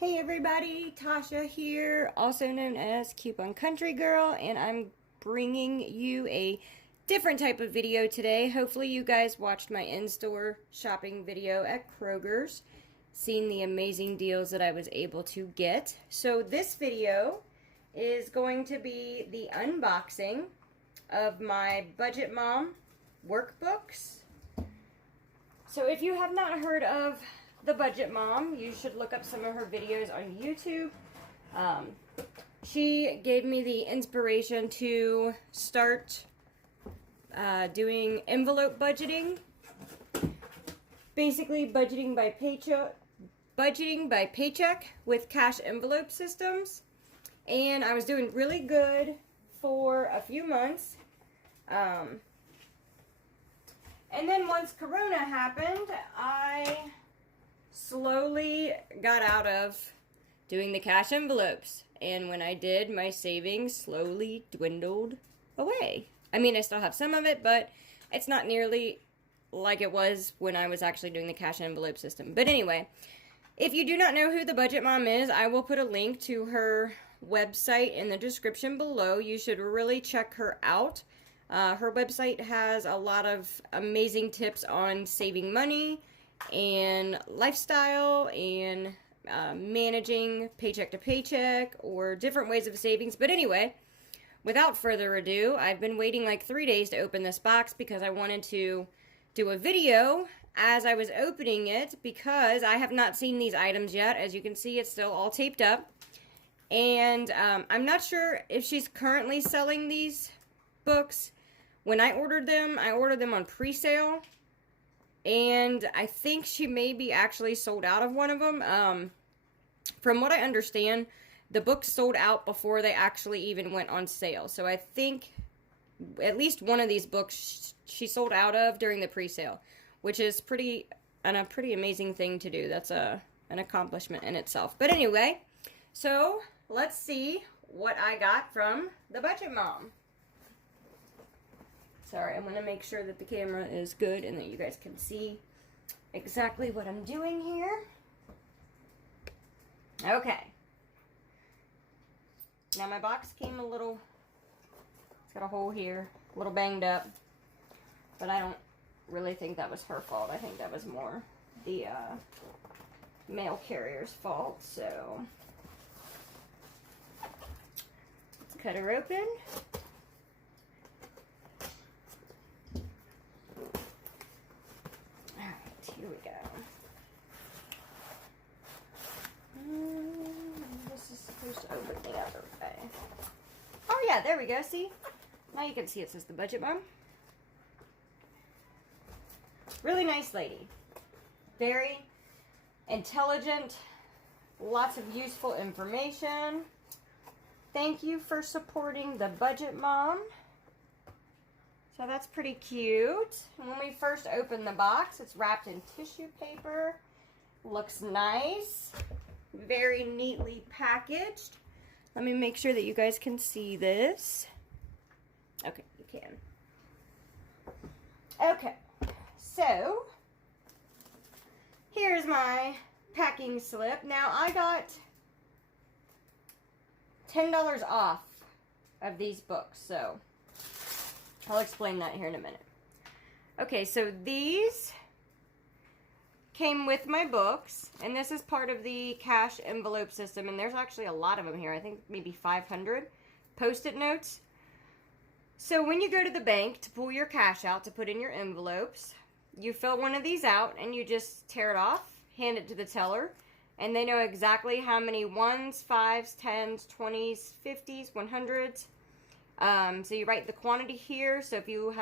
Hey everybody, Tasha here, also known as Coupon Country Girl, and I'm bringing you a different type of video today. Hopefully you guys watched my in-store shopping video at Kroger's, seen the amazing deals that I was able to get. So this video is going to be the unboxing of my Budget Mom workbooks. So if you have not heard of the Budget Mom, you should look up some of her videos on YouTube. She gave me the inspiration to start doing envelope budgeting, basically budgeting by paycheck with cash envelope systems, and I was doing really good for a few months. And then once Corona happened, I slowly got out of doing the cash envelopes, and when I did, my savings slowly dwindled away. I mean, I still have some of it, but it's not nearly like it was when I was actually doing the cash envelope system. But anyway, if you do not know who the Budget Mom is, I will put a link to her website in the description below. You should really check her out. Her website has a lot of amazing tips on saving money and lifestyle and managing paycheck to paycheck or different ways of savings. But anyway, without further ado, I've been waiting like 3 days to open this box because I wanted to do a video as I was opening it, because I have not seen these items yet. As you can see, it's still all taped up, and I'm not sure if she's currently selling these books. When I ordered them on pre-sale, and I think she may be actually sold out of one of them. From what I understand, the books sold out before they actually even went on sale. So I think at least one of these books she sold out of during the pre-sale, which is a pretty amazing thing to do. That's an accomplishment in itself. But anyway, so let's see what I got from the Budget Mom. Sorry, I'm going to make sure that the camera is good and that you guys can see exactly what I'm doing here. Okay. Now my box came it's got a hole here, a little banged up, but I don't really think that was her fault. I think that was more the mail carrier's fault. So let's cut her open. Here we go. This is supposed to open the other way. Oh yeah, there we go. See? Now you can see it says the Budget Mom. Really nice lady. Very intelligent. Lots of useful information. Thank you for supporting the Budget Mom. So that's pretty cute. When we first open the box, it's wrapped in tissue paper. Looks nice. Very neatly packaged. Let me make sure that you guys can see this. Okay, you can. Okay, so here's my packing slip. Now I got $10 off of these books, so I'll explain that here in a minute. Okay, so these came with my books, and this is part of the cash envelope system, and there's actually a lot of them here. I think maybe 500 Post-it notes. So when you go to the bank to pull your cash out to put in your envelopes, you fill one of these out and you just tear it off, hand it to the teller, and they know exactly how many 1s, 5s, 10s, 20s, 50s, 100s. So you write the quantity here. So if you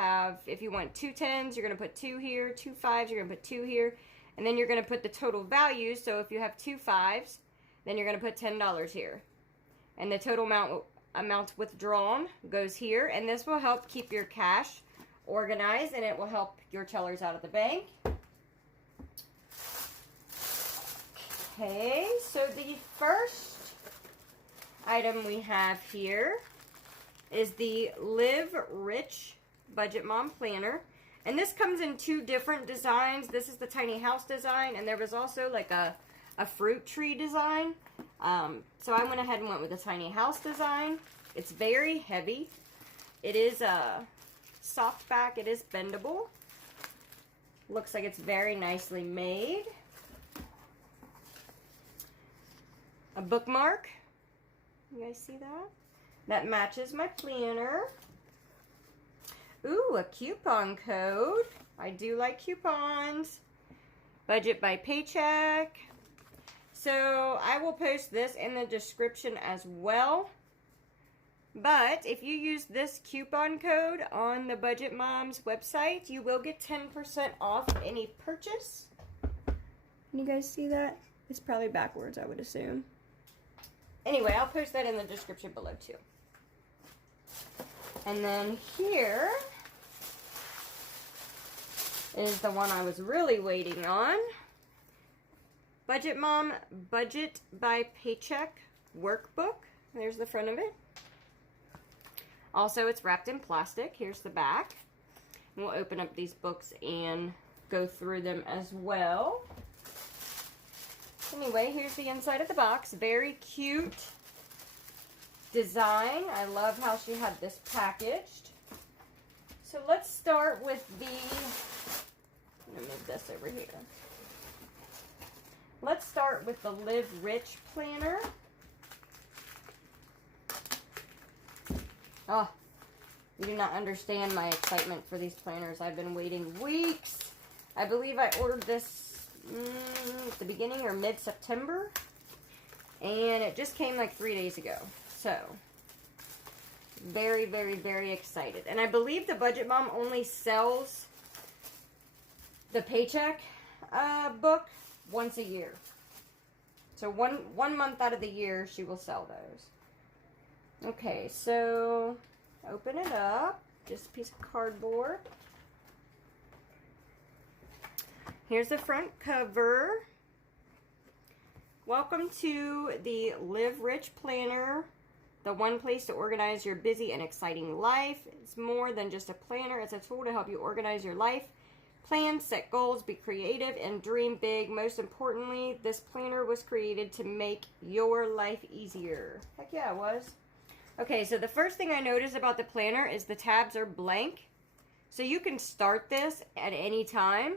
want 2 10s, you're going to put 2 here, 2 5s, you're going to put 2 here, and then you're going to put the total value. So if you have 2 5s, then you're going to put $10 here, and the total amount withdrawn goes here, and this will help keep your cash organized, and it will help your tellers out of the bank. Okay, so the first item we have here is the Live Rich Budget Mom Planner. And this comes in 2 different designs. This is the tiny house design, and there was also like a a fruit tree design. So I went ahead and went with a tiny house design. It's very heavy. It is a soft back. It is bendable. Looks like it's very nicely made. A bookmark. You guys see that? That matches my planner. Ooh, a coupon code. I do like coupons. Budget by Paycheck. So I will post this in the description as well. But if you use this coupon code on the Budget Moms website, you will get 10% off any purchase. Can you guys see that? It's probably backwards, I would assume. Anyway, I'll post that in the description below too. And then here is the one I was really waiting on. Budget Mom Budget by Paycheck Workbook. There's the front of it. Also, it's wrapped in plastic. Here's the back. And we'll open up these books and go through them as well. Anyway, here's the inside of the box. Very cute design. I love how she had this packaged. So let's start with the, I'm going to move this over here. Let's start with the Live Rich Planner. Oh, you do not understand my excitement for these planners. I've been waiting weeks. I believe I ordered this at the beginning or mid-September, and it just came like 3 days ago. So, very, very, very excited. And I believe the Budget Mom only sells the Paycheck book once a year. So one month out of the year, she will sell those. Okay, so open it up. Just a piece of cardboard. Here's the front cover. Welcome to the Live Rich Planner, the one place to organize your busy and exciting life. It's more than just a planner. It's a tool to help you organize your life, plan, set goals, be creative, and dream big. Most importantly, this planner was created to make your life easier. Heck yeah, it was. Okay, so the first thing I noticed about the planner is the tabs are blank. So you can start this at any time.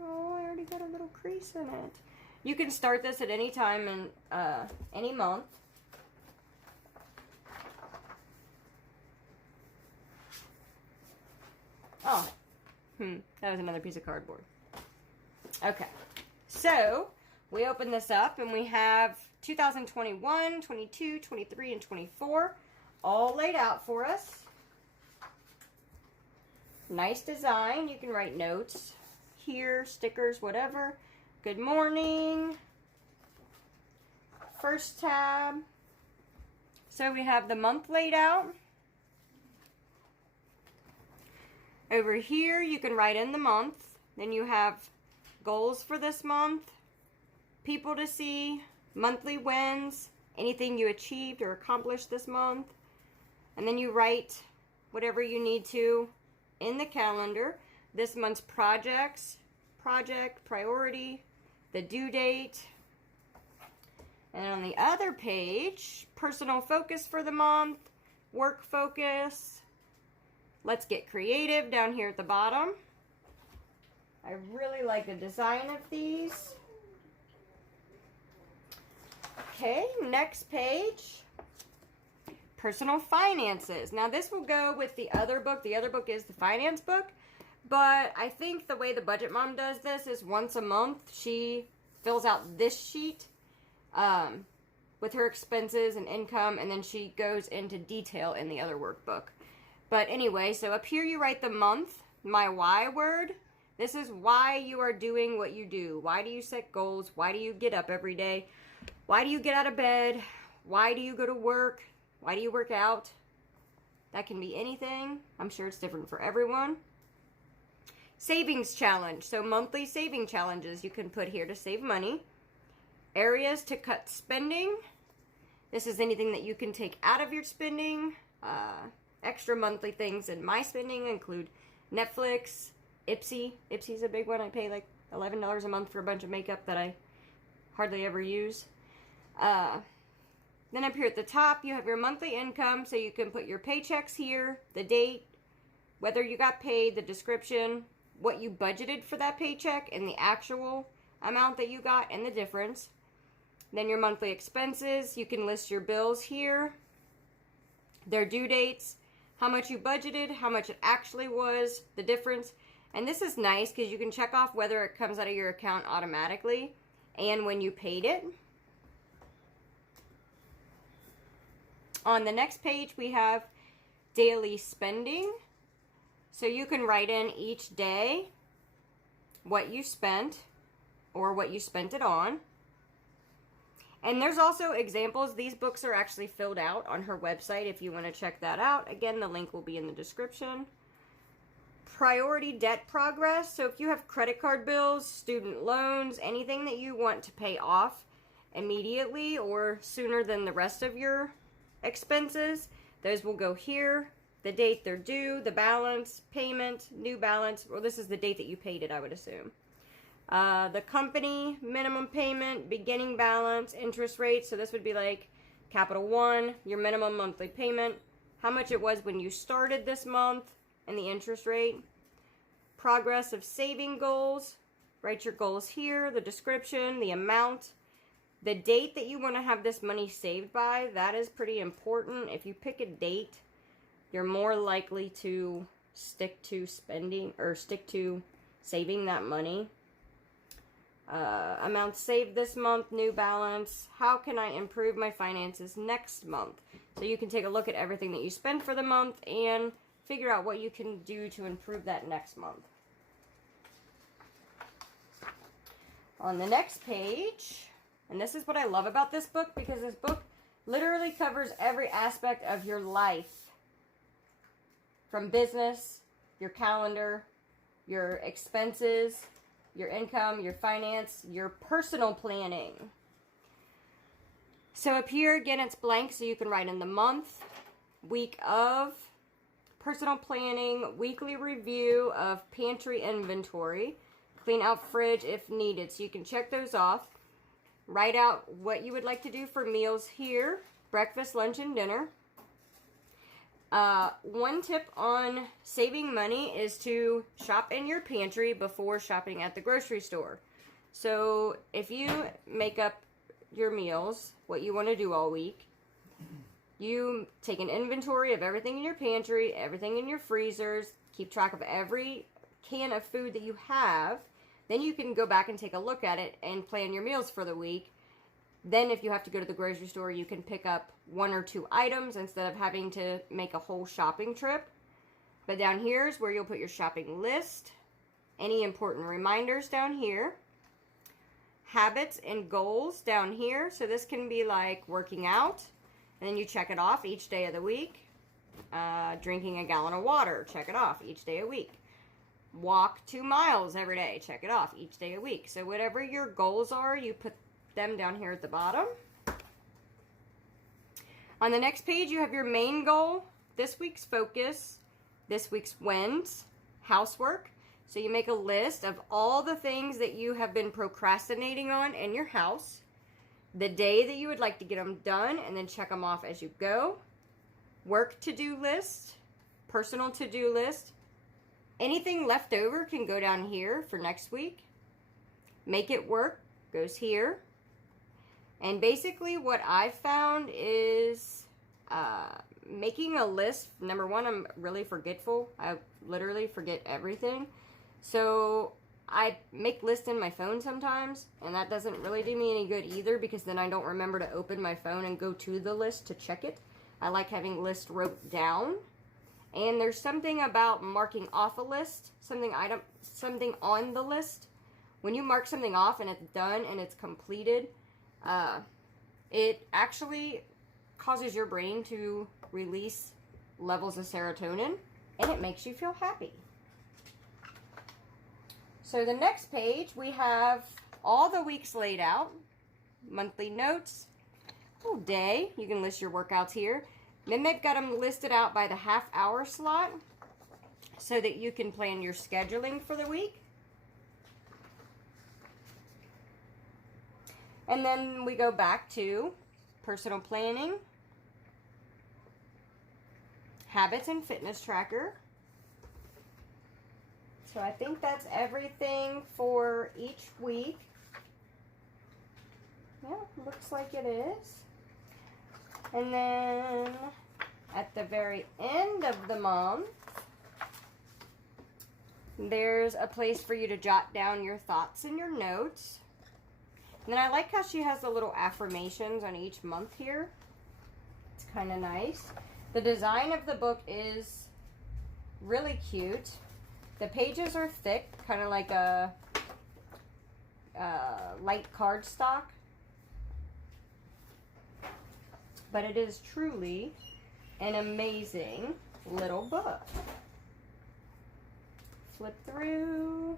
Oh, I already got a little crease in it. You can start this at any time in any month. Oh, that was another piece of cardboard. Okay, so we open this up and we have 2021, 22, 23, and 24 all laid out for us. Nice design. You can write notes here, stickers, whatever. Good morning. First tab. So we have the month laid out. Over here, you can write in the month. Then you have goals for this month, people to see, monthly wins, anything you achieved or accomplished this month. And then you write whatever you need to in the calendar. This month's projects, project, priority, the due date. And on the other page, personal focus for the month, work focus. Let's get creative down here at the bottom. I really like the design of these. Okay, next page. Personal finances. Now this will go with the other book. The other book is the finance book. But I think the way the Budget Mom does this is once a month she fills out this sheet with her expenses and income, and then she goes into detail in the other workbook. But anyway, so up here you write the month, my why word. This is why you are doing what you do. Why do you set goals? Why do you get up every day? Why do you get out of bed? Why do you go to work? Why do you work out? That can be anything. I'm sure it's different for everyone. Savings challenge. So monthly saving challenges you can put here to save money. Areas to cut spending. This is anything that you can take out of your spending. Extra monthly things in my spending include Netflix, Ipsy. Ipsy's a big one. I pay like $11 a month for a bunch of makeup that I hardly ever use. Then up here at the top, you have your monthly income, so you can put your paychecks here, the date, whether you got paid, the description, what you budgeted for that paycheck, and the actual amount that you got, and the difference. Then your monthly expenses, you can list your bills here, their due dates, how much you budgeted, how much it actually was, the difference. And this is nice because you can check off whether it comes out of your account automatically and when you paid it. On the next page, we have daily spending. So you can write in each day what you spent or what you spent it on. And there's also examples. These books are actually filled out on her website if you want to check that out. Again, the link will be in the description. Priority debt progress. So if you have credit card bills, student loans, anything that you want to pay off immediately or sooner than the rest of your expenses, those will go here. The date they're due, the balance, payment, new balance. Well, this is the date that you paid it, I would assume. The company, minimum payment, beginning balance, interest rate. So this would be like Capital One, your minimum monthly payment, how much it was when you started this month, and the interest rate. Progress of saving goals. Write your goals here, the description, the amount, the date that you want to have this money saved by. That is pretty important. If you pick a date, you're more likely to stick to spending or stick to saving that money. Amount saved this month, new balance. How can I improve my finances next month? So you can take a look at everything that you spend for the month and figure out what you can do to improve that next month. On the next page, and this is what I love about this book, because this book literally covers every aspect of your life. From business, your calendar, your expenses, your income, your finance, your personal planning. So up here, again, it's blank, so you can write in the month, week of, personal planning, weekly review of pantry inventory, clean out fridge if needed. So you can check those off. Write out what you would like to do for meals here, breakfast, lunch, and dinner. One tip on saving money is to shop in your pantry before shopping at the grocery store. So if you make up your meals, what you want to do all week, you take an inventory of everything in your pantry, everything in your freezers, keep track of every can of food that you have. Then you can go back and take a look at it and plan your meals for the week. Then if you have to go to the grocery store, you can pick up 1 or 2 items instead of having to make a whole shopping trip. But down here is where you'll put your shopping list, any important reminders down here, habits and goals down here. So this can be like working out, and then you check it off each day of the week. Drinking a gallon of water, check it off each day a week. Walk 2 miles every day, check it off each day a week. So whatever your goals are, you put them down here at the bottom. On the next page, you have your main goal, this week's focus, this week's wins, housework. So you make a list of all the things that you have been procrastinating on in your house, the day that you would like to get them done, and then check them off as you go. Work to-do list, personal to-do list. Anything left over can go down here for next week. Make it work goes here. And basically what I've found is making a list. Number one, I'm really forgetful. I literally forget everything. So I make lists in my phone sometimes, and that doesn't really do me any good either, because then I don't remember to open my phone and go to the list to check it. I like having lists wrote down. And there's something about marking off a list, something on the list. When you mark something off and it's done and it's completed, it actually causes your brain to release levels of serotonin, and it makes you feel happy. So the next page, we have all the weeks laid out, monthly notes, whole day. You can list your workouts here. Then they've got them listed out by the half-hour slot so that you can plan your scheduling for the week. And then we go back to personal planning, habits and fitness tracker. So I think that's everything for each week. Yeah, looks like it is. And then at the very end of the month, there's a place for you to jot down your thoughts and your notes. And then I like how she has the little affirmations on each month here. It's kind of nice. The design of the book is really cute. The pages are thick, kind of like a light cardstock. But it is truly an amazing little book. Flip through.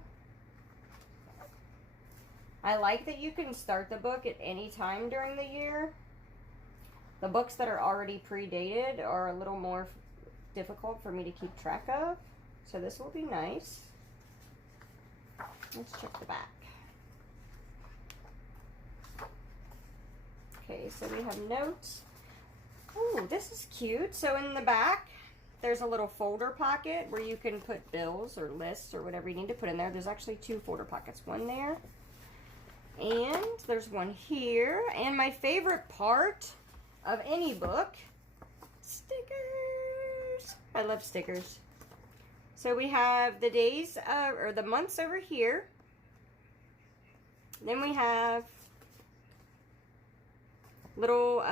I like that you can start the book at any time during the year. The books that are already predated are a little more difficult for me to keep track of. So this will be nice. Let's check the back. Okay, so we have notes. Ooh, this is cute. So in the back, there's a little folder pocket where you can put bills or lists or whatever you need to put in there. There's actually 2 folder pockets. One there. And there's one here. And my favorite part of any book, stickers. I love stickers. So we have the days, or the months over here. Then we have little,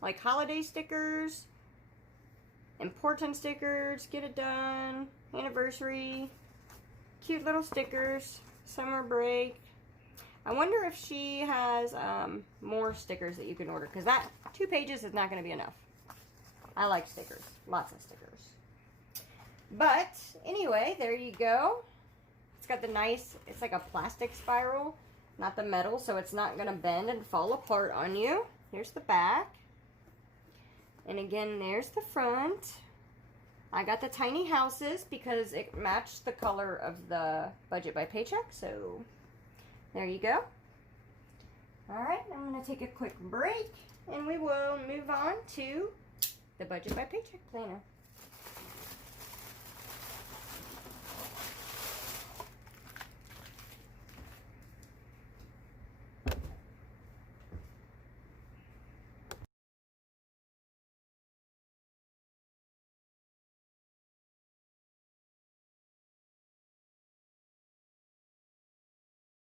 like holiday stickers, important stickers, get it done, anniversary, cute little stickers, summer break. I wonder if she has more stickers that you can order, because that 2 pages is not going to be enough. I like stickers, lots of stickers. But anyway, there you go. It's got the nice, it's like a plastic spiral, not the metal, so it's not going to bend and fall apart on you. Here's the back. And again, there's the front. I got the tiny houses because it matched the color of the Budget by Paycheck, so there you go. Alright, I'm going to take a quick break, and we will move on to the Budget by Paycheck Planner.